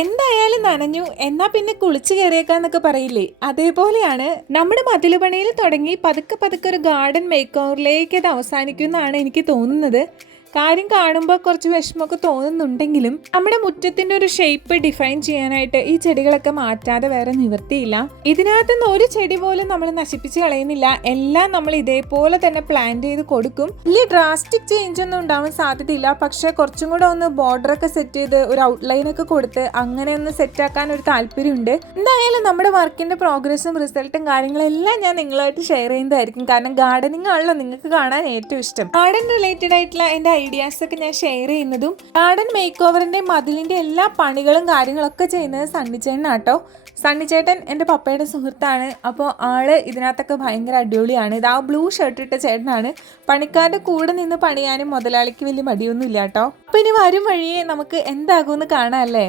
എന്തായാലും നനഞ്ഞു എന്നാ പിന്നെ കുളിച്ചു കയറിയേക്കാന്നൊക്കെ പറയില്ലേ, അതേപോലെയാണ് നമ്മുടെ മതിലുപണിയിൽ തുടങ്ങി പതുക്കെ പതുക്കെ ഒരു ഗാർഡൻ മേക്ക് ഓവറിലേക്ക് അത് അവസാനിക്കുമെന്നാണ് എനിക്ക് തോന്നുന്നത്. കാര്യം കാണുമ്പോൾ കുറച്ച് വിഷമമൊക്കെ തോന്നുന്നുണ്ടെങ്കിലും നമ്മുടെ മുറ്റത്തിന്റെ ഒരു ഷേപ്പ് ഡിഫൈൻ ചെയ്യാനായിട്ട് ഈ ചെടികളൊക്കെ മാറ്റാതെ വേറെ നിവൃത്തിയില്ല. ഇതിനകത്തുനിന്ന് ഒരു ചെടി പോലും നമ്മൾ നശിപ്പിച്ച് കളയുന്നില്ല, എല്ലാം നമ്മൾ ഇതേപോലെ തന്നെ പ്ലാന്റ് ചെയ്ത് കൊടുക്കും. വലിയ ഡ്രാസ്റ്റിക് ചേഞ്ച് ഒന്നും ഉണ്ടാവാൻ സാധ്യതയില്ല, പക്ഷെ കുറച്ചും കൂടെ ഒന്ന് ബോർഡറൊക്കെ സെറ്റ് ചെയ്ത് ഒരു ഔട്ട്ലൈൻ ഒക്കെ കൊടുത്ത് അങ്ങനെ ഒന്ന് സെറ്റ് ആക്കാൻ ഒരു താല്പര്യമുണ്ട്. എന്തായാലും നമ്മുടെ വർക്കിന്റെ പ്രോഗ്രസും റിസൾട്ടും കാര്യങ്ങളെല്ലാം ഞാൻ നിങ്ങളുമായിട്ട് ഷെയർ ചെയ്യുന്നതായിരിക്കും. കാരണം ഗാർഡനിങ് ആണല്ലോ നിങ്ങൾക്ക് കാണാൻ ഏറ്റവും ഇഷ്ടം. ഗാർഡൻ റിലേറ്റഡ് ആയിട്ടുള്ള എൻ്റെ ഐഡിയാസ് ഒക്കെ ഞാൻ ഷെയർ ചെയ്യുന്നതും ഗാർഡൻ മേക്ക് ഓവറിന്റെ മതിലിന്റെ എല്ലാ പണികളും കാര്യങ്ങളൊക്കെ ചെയ്യുന്നത് സണ്ണിച്ചേട്ടനാട്ടോ. സണ്ണിച്ചേട്ടൻ എൻ്റെ പപ്പയുടെ സുഹൃത്താണ്. അപ്പോൾ ആള് ഇതിനകത്തൊക്കെ ഭയങ്കര അടിപൊളിയാണ്. ഇത് ആ ബ്ലൂ ഷർട്ട് ഇട്ട ചേട്ടനാണ്. പണിക്കാരുടെ കൂടെ നിന്ന് പണിയാനും മുതലാളിക്ക് വലിയ മടിയൊന്നും ഇല്ല കേട്ടോ. അപ്പൊ ഇനി വരും വഴിയെ നമുക്ക് എന്താകുമെന്ന് കാണാം അല്ലേ.